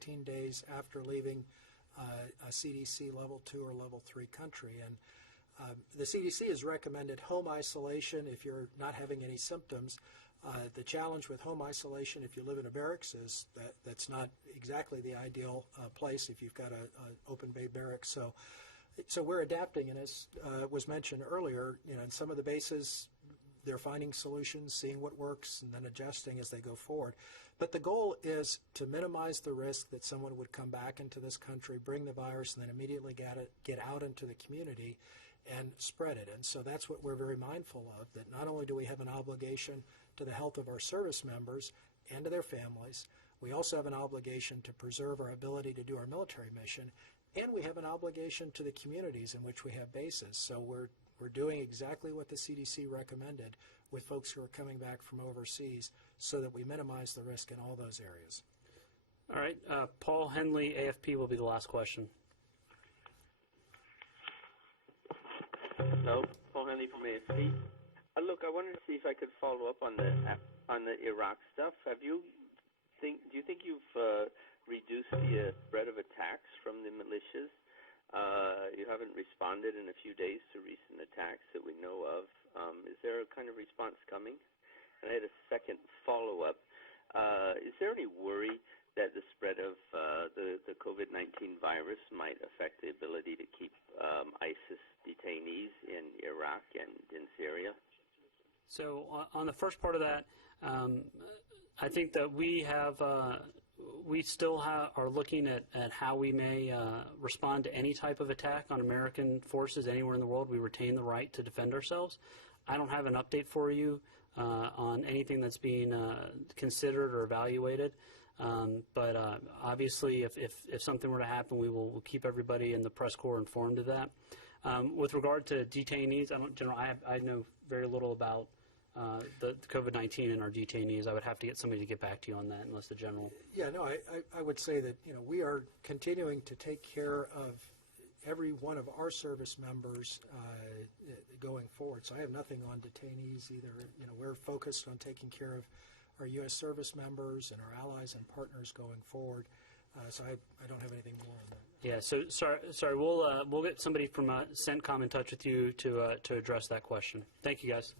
14 days after leaving a CDC level 2 or level 3 country. And the CDC has recommended home isolation if you're not having any symptoms. The challenge with home isolation if you live in a barracks is that that's not exactly the ideal place if you've got an open bay barracks. So we're adapting, and as was mentioned earlier, in some of the bases, they're finding solutions, seeing what works, and then adjusting as they go forward. But the goal is to minimize the risk that someone would come back into this country, bring the virus, and then immediately get out into the community and spread it. And so that's what we're very mindful of, that not only do we have an obligation to the health of our service members and to their families, we also have an obligation to preserve our ability to do our military mission, and we have an obligation to the communities in which we have bases. So we're doing exactly what the CDC recommended with folks who are coming back from overseas so that we minimize the risk in all those areas. All right. Paul Henley, AFP, will be the last question. Hello, Paul Henley from AFP. Look, I wanted to see if I could follow up on the Iraq stuff. Do you think you've reduced the spread of attacks from the militias? You haven't responded in a few days to recent attacks that we know of. Is there a kind of response coming? And I had a second follow-up. Is there any worry that the spread of the COVID-19 virus might affect the ability to keep ISIS detainees in Iraq and in Syria? So on the first part of that, I think that we still are looking at how we may respond to any type of attack on American forces anywhere in the world. We retain the right to defend ourselves. I don't have an update for you on anything that's being considered or evaluated. But obviously, if something were to happen, we'll keep everybody in the press corps informed of that. With regard to detainees, I know very little about the COVID-19 and our detainees. I would have to get somebody to get back to you on that, unless the general. Yeah, no, I would say that we are continuing to take care of every one of our service members going forward. So I have nothing on detainees either. We're focused on taking care of our U.S. service members and our allies and partners going forward. So I don't have anything more on that. Yeah. So sorry. We'll get somebody from CENTCOM in touch with you to address that question. Thank you, guys.